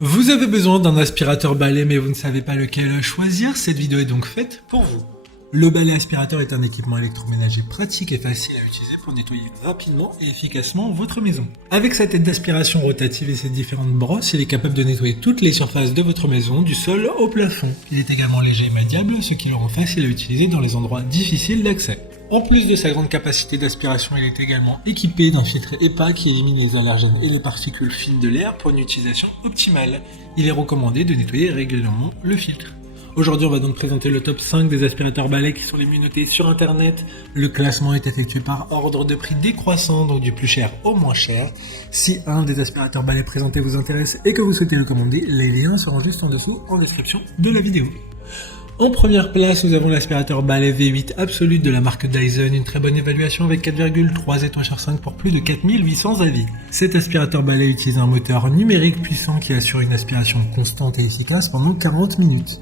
Vous avez besoin d'un aspirateur balai mais vous ne savez pas lequel choisir, cette vidéo est donc faite pour vous. Le balai aspirateur est un équipement électroménager pratique et facile à utiliser pour nettoyer rapidement et efficacement votre maison. Avec sa tête d'aspiration rotative et ses différentes brosses, il est capable de nettoyer toutes les surfaces de votre maison, du sol au plafond. Il est également léger et maniable, ce qui le rend facile à utiliser dans les endroits difficiles d'accès. En plus de sa grande capacité d'aspiration, il est également équipé d'un filtre EPA qui élimine les allergènes et les particules fines de l'air pour une utilisation optimale. Il est recommandé de nettoyer régulièrement le filtre. Aujourd'hui, on va donc présenter le top 5 des aspirateurs balais qui sont les mieux notés sur internet. Le classement est effectué par ordre de prix décroissant, donc du plus cher au moins cher. Si un des aspirateurs balais présentés vous intéresse et que vous souhaitez le commander, les liens seront juste en dessous en description de la vidéo. En première place, nous avons l'aspirateur balai V8 Absolute de la marque Dyson, une très bonne évaluation avec 4,3 étoiles sur 5 pour plus de 4800 avis. Cet aspirateur balai utilise un moteur numérique puissant qui assure une aspiration constante et efficace pendant 40 minutes.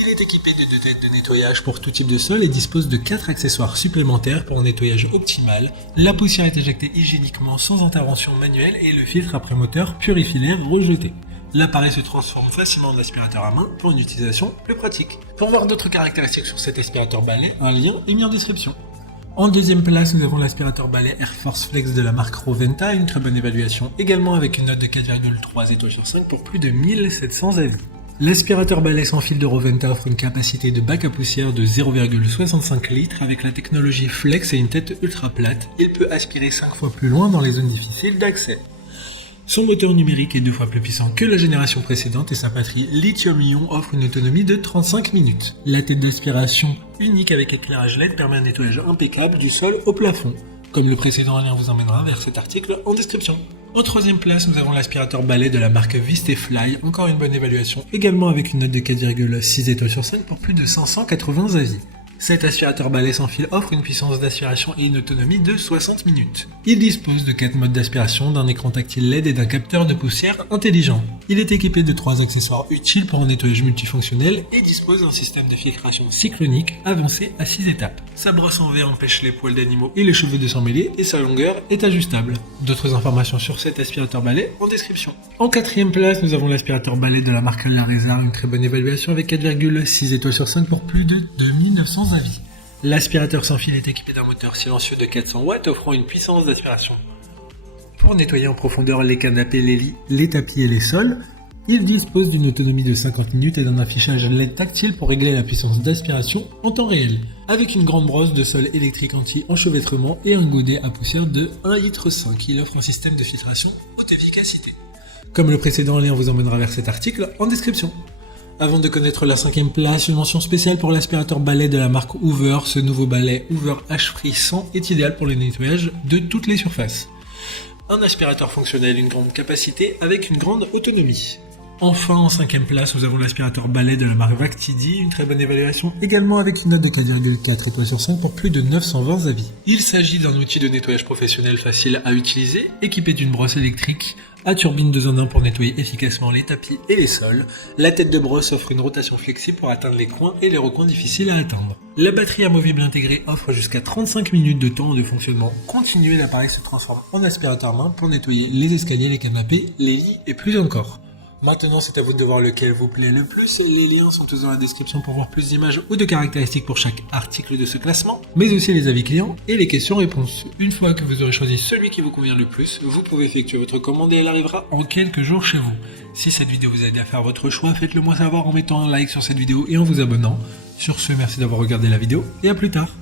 Il est équipé de 2 têtes de nettoyage pour tout type de sol et dispose de 4 accessoires supplémentaires pour un nettoyage optimal. La poussière est éjectée hygiéniquement sans intervention manuelle et le filtre après moteur purifie l'air rejeté. L'appareil se transforme facilement en aspirateur à main pour une utilisation plus pratique. Pour voir d'autres caractéristiques sur cet aspirateur balai, un lien est mis en description. En deuxième place, nous avons l'aspirateur balai Air Force Flex de la marque Roventa, une très bonne évaluation, également avec une note de 4,3 étoiles sur 5 pour plus de 1700 avis. L'aspirateur balai sans fil de Roventa offre une capacité de bac à poussière de 0,65 litres avec la technologie Flex et une tête ultra plate. Il peut aspirer 5 fois plus loin dans les zones difficiles d'accès. Son moteur numérique est 2 fois plus puissant que la génération précédente et sa batterie lithium-ion offre une autonomie de 35 minutes. La tête d'aspiration unique avec éclairage LED permet un nettoyage impeccable du sol au plafond. Comme le précédent, un lien vous emmènera vers cet article en description. En troisième place, nous avons l'aspirateur balai de la marque Vistefly, encore une bonne évaluation, également avec une note de 4,6 étoiles sur 5 pour plus de 580 avis. Cet aspirateur balai sans fil offre une puissance d'aspiration et une autonomie de 60 minutes. Il dispose de 4 modes d'aspiration, d'un écran tactile LED et d'un capteur de poussière intelligent. Il est équipé de 3 accessoires utiles pour un nettoyage multifonctionnel et dispose d'un système de filtration cyclonique avancé à 6 étapes. Sa brosse en verre empêche les poils d'animaux et les cheveux de s'emmêler et sa longueur est ajustable. D'autres informations sur cet aspirateur balai en description. En quatrième place, nous avons l'aspirateur balai de la marque Lareza, une très bonne évaluation avec 4,6 étoiles sur 5 pour plus de 2900 avis. L'aspirateur sans fil est équipé d'un moteur silencieux de 400 watts offrant une puissance d'aspiration pour nettoyer en profondeur les canapés, les lits, les tapis et les sols. Il dispose d'une autonomie de 50 minutes et d'un affichage LED tactile pour régler la puissance d'aspiration en temps réel. Avec une grande brosse de sol électrique anti-enchevêtrement et un godet à poussière de 1,5 litre, il offre un système de filtration haute efficacité. Comme le précédent, lien vous emmènera vers cet article en description. Avant de connaître la 5e place, une mention spéciale pour l'aspirateur balai de la marque Hoover. Ce nouveau balai Hoover H-Free 100 est idéal pour le nettoyage de toutes les surfaces. Un aspirateur fonctionnel, une grande capacité avec une grande autonomie. Enfin, en 5e place, nous avons l'aspirateur balai de la marque Vactidi, une très bonne évaluation, également avec une note de 4,4 étoiles sur 5 pour plus de 920 avis. Il s'agit d'un outil de nettoyage professionnel facile à utiliser, équipé d'une brosse électrique à turbine 2 en 1 pour nettoyer efficacement les tapis et les sols. La tête de brosse offre une rotation flexible pour atteindre les coins et les recoins difficiles à atteindre. La batterie amovible intégrée offre jusqu'à 35 minutes de temps de fonctionnement continu et l'appareil se transforme en aspirateur main pour nettoyer les escaliers, les canapés, les lits et plus encore. Maintenant, c'est à vous de voir lequel vous plaît le plus. Les liens sont tous dans la description pour voir plus d'images ou de caractéristiques pour chaque article de ce classement, mais aussi les avis clients et les questions-réponses. Une fois que vous aurez choisi celui qui vous convient le plus, vous pouvez effectuer votre commande et elle arrivera en quelques jours chez vous. Si cette vidéo vous a aidé à faire votre choix, faites-le moi savoir en mettant un like sur cette vidéo et en vous abonnant. Sur ce, merci d'avoir regardé la vidéo et à plus tard.